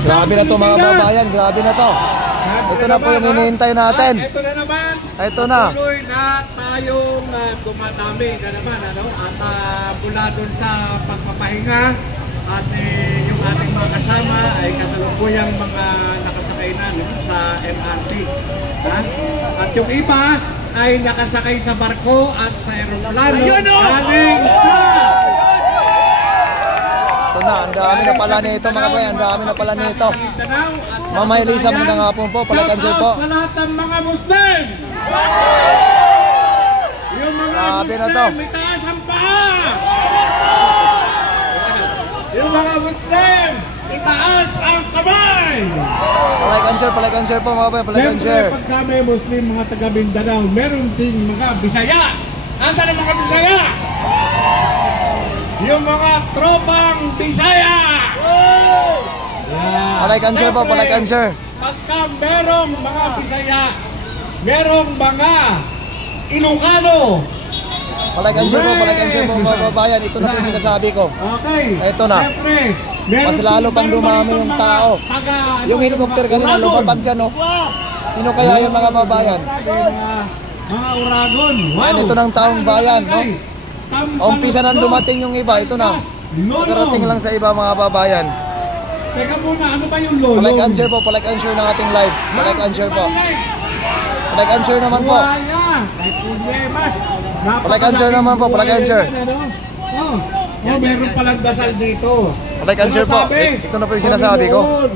Grabe na to mga babayan, grabe na to. Ito na po yung hinihintay natin. Ito na naman. Ito na. Tuloy na tayong dumadami na naman, ano? At mula dun sa pagpapahinga at yung ating mga kasama ay kasalukuyang mga nakasakay na sa MRT. Ha? At yung iba ay nakasakay sa barko at sa aeroplano galing sa... Ito na, ang dami na pala nito mga bayan, ang dami na pala nito. Mama Elisa, magandang hapon po, palagansel po. Sa lahat ng mga Muslim! Yung mga Muslim, itaas ang paa! Yung mga Muslim, itaas ang kamay! Palagansel po mga bayan, palagansel. Siyempre, pagka may Muslim, mga taga Mindanao, meron ding mga Bisaya. Asan ang mga Bisaya? Yung mga tropang Bisaya! Palagansel po, palagansel. Pagka merong mga Bisaya, merong mga Ilocano. Palagansel po mga babayan, ito na po sinasabi ko. Okay. Ito na. Siyempre, mas lalo pang dumami yung tao. Yung helicopter kanina, lumapag dyan, no? Sino kaya yung mga babayan? Mga Uragon. Wow. Ito ng taong bayan, no? Umpisa nang dumating yung iba, ito na. Nakarating lang sa iba mga babayan. Teka muna, ano ba yung lolo? Palagansel po, palagansel ng ating live. Palagansel po. Palagansel naman po. Palagansel naman po, palagansel. Oh, meron palang dasal dito. Palagansel po, ito na po yung sinasabi ko.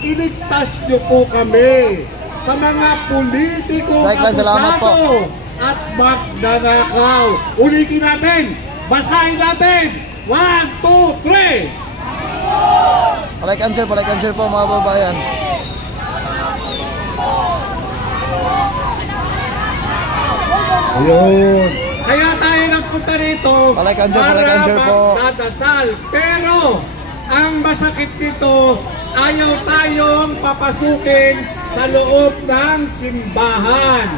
Iligtas niyo po kami sa mga politikong abusado at magnanakaw. Ulitin natin, basahin natin. 1, 2, 3. Palagansel po mga babayan. Ayun. Kaya tayo nagpunta rito para magdadasal. Pero ang masakit dito, ayaw tayong papasukin sa loob ng simbahan.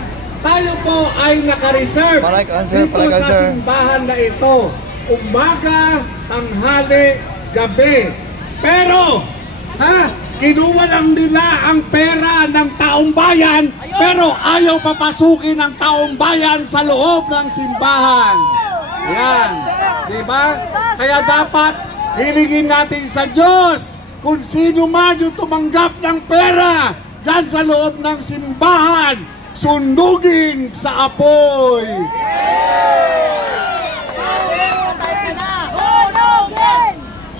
Tayo po ay naka-reserve dito sa simbahan na ito. Umaga, tanghali, gabi. Pero, kinuha lang nila ang pera ng taong bayan, pero ayaw papasukin ng taong bayan sa loob ng simbahan. Yan. Diba? Kaya dapat hilingin natin sa Diyos kung sino man yung tumanggap ng pera dyan sa loob ng simbahan, sundugin sa apoy.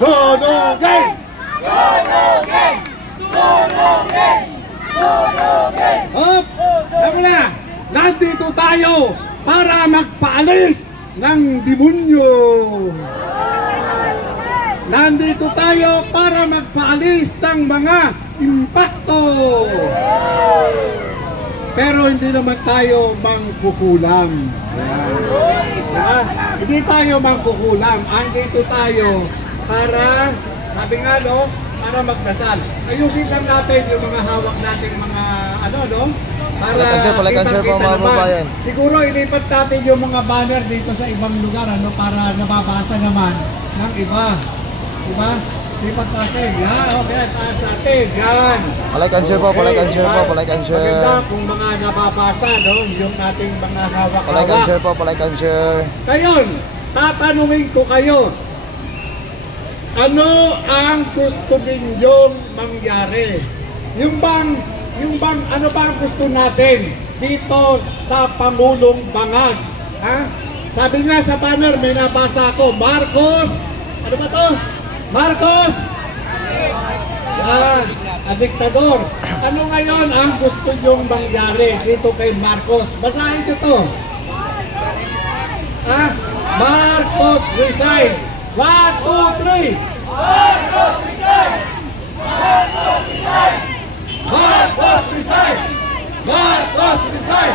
Sunugin! Sunugin! Sunugin! Sunugin! Hop! Tama na! Nandito tayo para magpaalis ng demonyo. Nandito tayo para magpaalis ng mga impakto. Pero hindi naman tayo mangkukulam. Diba? Hindi tayo mangkukulam. Andito tayo para, sabi nga no, para magdasal. Ayusin lang natin yung mga hawak nating mga ano no, para kita naman. Siguro ilipat natin yung mga banner dito sa ibang lugar ano, para nababasa naman ng iba. Diba? Lipat natin. Yan, okay, taas natin. Yan. Palagansel po, palagansel po, palagansel. Maganda kung mga nababasa no, yung ating mga hawak-hawak. Palagansel po, palagansel. Ngayon, tatanungin ko kayo, ano ang gusto ninyong mangyari? Yung bang ano ba ang gusto natin dito sa Pangulong Bangag? Ha? Sabi nga sa banner, may nabasa ako, Marcos, ano ba to? Marcos! Yan, diktador. Ano ngayon ang gusto nyong mangyari dito kay Marcos? Basahin nyo to. Ha? Marcos resign. 1, 2, 3. Marcos resign! Marcos resign! Marcos resign! Marcos resign!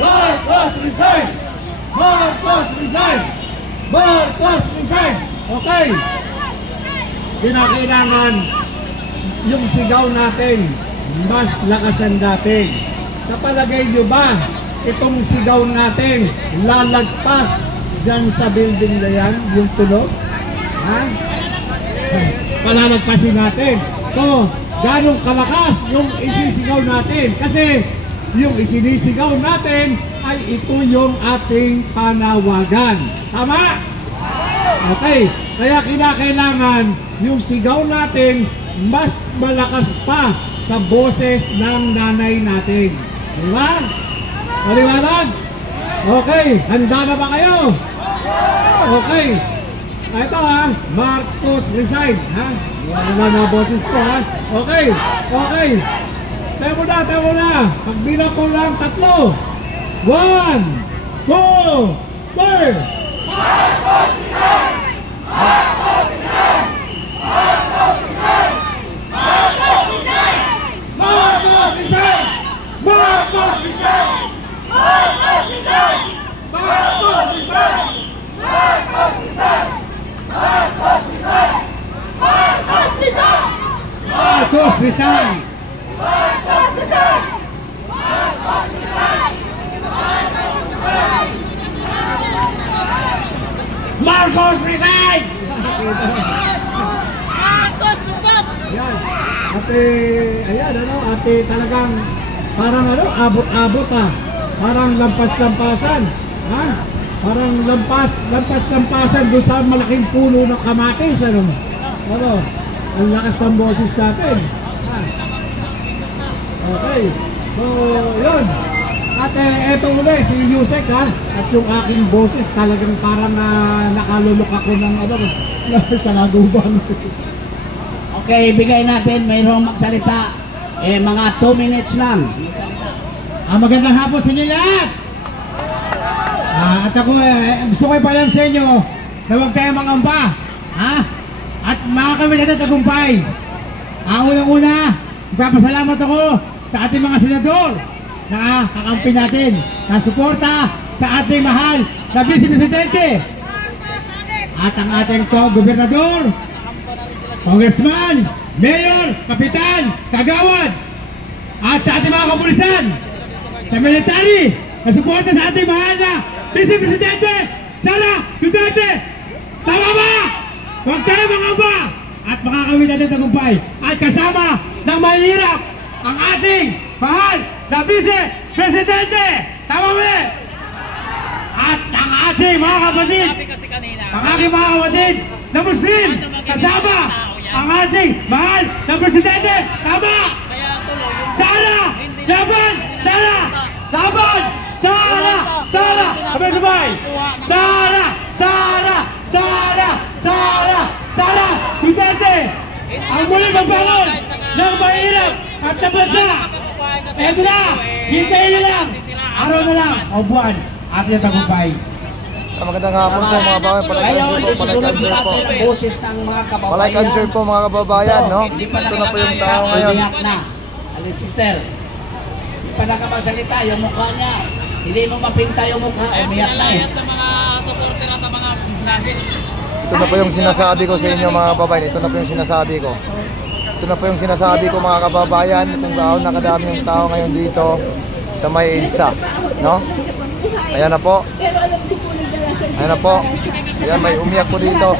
Marcos resign! Marcos resign! Marcos resign! Okay. Kinakailangan yung sigaw natin mas lakasan natin. Sa palagay nyo ba itong sigaw natin lalagpas dyan sa building na yan, yung tunog? Ha? Palalagpasin natin. to ganong kalakas yung isisigaw natin. Kasi yung isinisigaw natin ay ito yung ating panawagan. Tama? Okay, kaya kinakailangan yung sigaw natin mas malakas pa sa boses ng nanay natin. Di ba? Maliwanag? Okay, handa na ba kayo? Okay. Ito ha, Marcos resign, ha? Wala na boses ko, ha? Okay, okay. Tayo na. Pagbilang ko lang 3. 1, 2, 3. Marcos resign! Marcos resign! Marcos resign! Marcos resign! Marcos resign! Marcos resign! Marcos resign! Marcos resign! Marcos resign! Marcos resign! Marcos resign! Marcos resign! Marcos resign! Marcos resign! Marcos resign! Marcos support! Ayan. Ayan, ate talagang parang abot-abot ha. Parang lampas-lampasan. Ha? Parang lampas-lampasan doon sa malaking puno ng kamatis, ano? Ang lakas ng boses natin. Ha? Okay. So, yun. At eto uli, si Yusek ha. At yung aking boses talagang parang nakalulok ako ng sa nagubang. Okay, bigay natin, mayroong magsalita. Mga 2 minutes lang. Magandang hapon sa inyo lahat. At ako, gusto ko ipalam sa inyo na huwag tayong mangamba. Ha? At mga kamilya na tagumpay. Unang-una, magpapasalamat ako sa ating mga senador na kakampi natin, na suporta sa ating mahal na Vice Presidente. At ang ating gobernador, congressman, mayor, kapitan, kagawad, at sa ating mga kapulisan, sa military, na suporta sa ating mahal na Vice Presidente Sara Duterte. Tama ba? Huwag tayo mangamba at makakawin natin tagumpay. At kasama ng mahirap ang ating mahal na Vice Presidente. Tama ba? At ang ating mga kapatid, ang aking mga kapatid na Muslim, kasama ang ating mahal na Presidente. Tama! Sara! Laban! Sara! Laban! Sara! Sara! Sabay-sabay! Sara! Sara! Sara! Sara! Sara! Duterte! Ang muli magbangon ng mahirap at sa bansa! Eto na! Hintayin nyo lang! Araw na lang o buwan at yung tagumpay. Magandang hapon po mga kababayan. Ngayon, isusunod natin ang boses ng mga kababayan. Palike and share po mga kababayan, no? Ito na po yung tao ngayon. Umiyak na. Aling sister, hindi pa nakapagsalita yung mukha niya. Hindi mo mapinta yung mukha, umiyak na eh. ng mga supporter at mga lahit. Ito na po yung sinasabi ko sa inyo mga kababayan. Ito na po yung sinasabi ko. Ito na po yung sinasabi ko mga kababayan. Kung gaano nakadami yung tao ngayon dito sa may EDSA, no? Ayan na po. Pero alam ko po nagdarasal Ayan na po. Ayan, may umiyak po dito.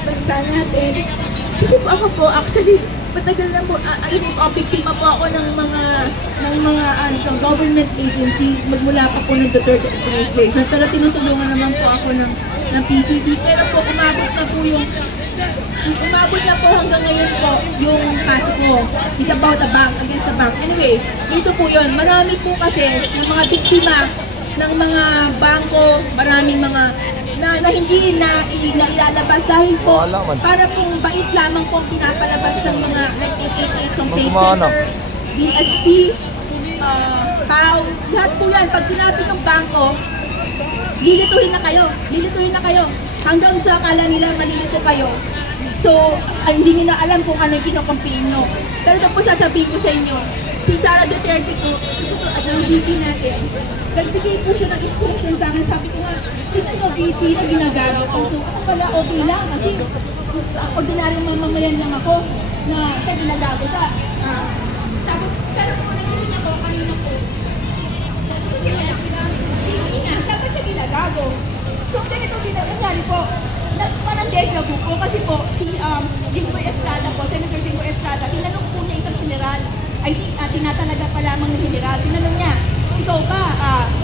Kasi po ako po, actually, matagal na po, alam mo, biktima po ako ng mga government agencies, magmula pa po ng Duterte administration. Pero tinutulungan naman po ako ng PCC. Pero po, umabot na po hanggang ngayon po yung kaso ko. It's about a bank, against a bank. Anyway, dito po yun. Marami po kasi ng mga biktima ng mga bangko, maraming mga na hindi na ilalabas dahil po para pong bait lamang po pinapalabas ng mga like 888 complaint center, BSP, PAW, lahat po yan. Pag sinabi ng bangko, lilituhin na kayo hanggang sa akala nila malilito kayo. So, hindi nyo na alam kung ano yung kinokomplain nyo. Pero ito po sasabihin ko sa inyo, si Sara Duterte po, at ng VP natin, nagbigay po siya ng inspiration sa akin. Sabi ko nga, tingnan nyo VP na ginagawa ko. So, ako pala okay lang kasi ordinaryong mamamayan lang ako na siya ginagawa siya. Tapos, pero kung nagising ako kanina po, sabi ko, tingnan lang, VP na, siya pa siya ginagawa. So, ganito din ang nangyari po. Parang deja vu po kasi po, si Jinggoy Estrada po, Senator Jinggoy Estrada, tinanong po niya isang general, ay tinatalaga pa lamang ng general, tinanong niya, ikaw ba,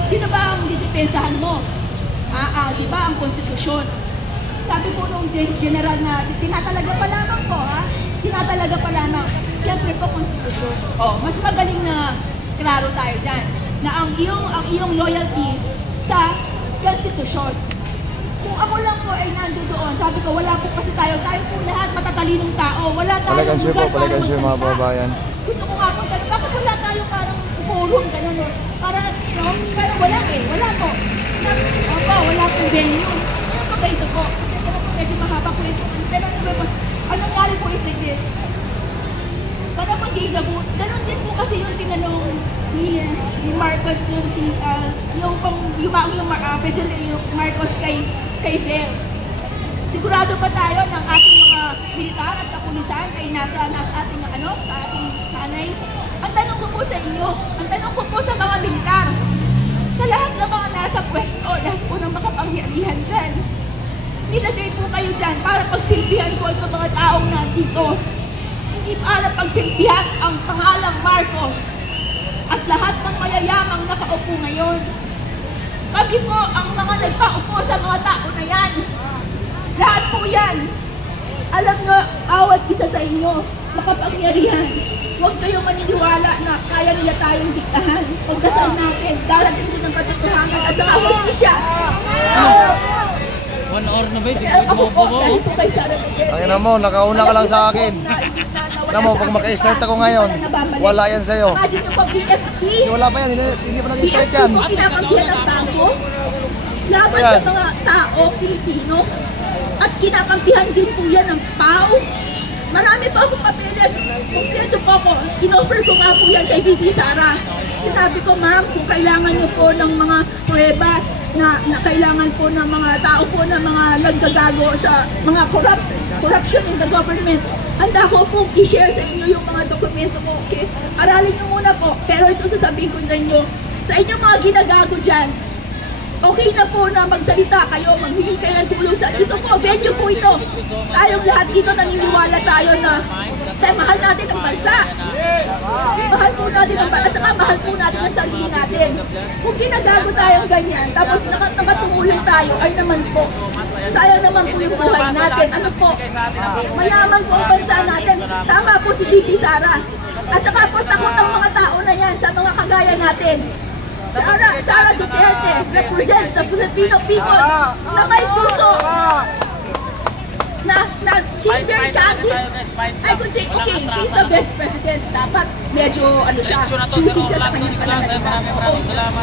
sino ba ang didepensahan mo? Di ba ang konstitusyon? Sabi po nung general na tinatalaga pa lamang po, tinatalaga pa lamang. Siyempre po konstitusyon. Mas magaling na klaro tayo dyan na ang iyong loyalty sa konstitusyon. Kung ako lang po ay nando doon, sabi ko wala po kasi tayo po lahat matatalinong tao. Wala tayong lugar para magsalita. Gusto ko nga po gano'n. Bakit wala tayo parang forum gano'n? Para, pero wala wala po. Wala pong venue. Ano po ganito po? Kasi po medyo mahaba po ito. Pero ang nangyari po is like this. Para po deja vu, gano'n din po kasi yung tinanong ni Marcos yun yung President Marcos kay Bel. Sigurado ba tayo ng ating mga militar at kapulisan ay nasa ating sa ating nanay? Ang tanong ko po sa inyo, ang tanong ko po sa mga militar, sa lahat ng mga nasa pwesto, lahat po ng makapangyarihan dyan, nilagay po kayo dyan para pagsilbihan po ang mga taong nandito. Hindi para pagsilbihan ang pangalang Marcos at lahat ng mayayamang nakaupo ngayon. Kami po ang mga nagpaupo sa mga tao na yan. Lahat po yan. Alam nyo, awat isa sa inyo, makapangyarihan. Huwag kayong maniniwala na kaya nila tayong diktahan. Pagdasal natin, darating din ang katotohanan at saka hustisya. 1 hour na ba? Ako po, dahil po kay Sara Duterte. Ay na mo, nakauna ka lang sa akin. Alam mo, pag maka-start ako ngayon, wala yan sa'yo. Imagine nyo po, BSP. Wala pa yan, hindi pa nag-start BSP yan. po kinakampihan ng tao. Laban sa mga tao, Pilipino. At kinakampihan din po yan ng PAO. Marami pa akong papeles. Kompleto po ako. In-offer ko nga po yan kay VP Sara. Sinabi ko, ma'am, kung kailangan nyo po ng mga prueba na kailangan po ng mga tao po na mga nagdagago sa mga corruption in the government, handa ko pong i-share sa inyo yung mga dokumento ko. Okay? Aralin nyo muna po. Pero ito sasabihin ko na inyo, sa inyong mga ginagago dyan, okay na po na magsalita kayo, manghingi kayo ng tulong sa ito po, venue po ito. Tayong lahat dito naniniwala tayo na mahal natin ang bansa. Mahal po natin ang bansa, at saka mahal po natin ang sarili natin. Kung ginagago tayong ganyan, tapos nakatumuloy tayo, ay naman po, sayang naman po yung buhay natin. Ano po, mayaman po ang bansa natin. Tama po si VP Sara. At saka po takot ang mga tao na yan sa mga kagaya natin. Sara Duterte represents the Filipino people na may puso, na she's very candid. I could say, okay, she's the best president. Dapat medyo, choosy siya sa kanyang pananalita.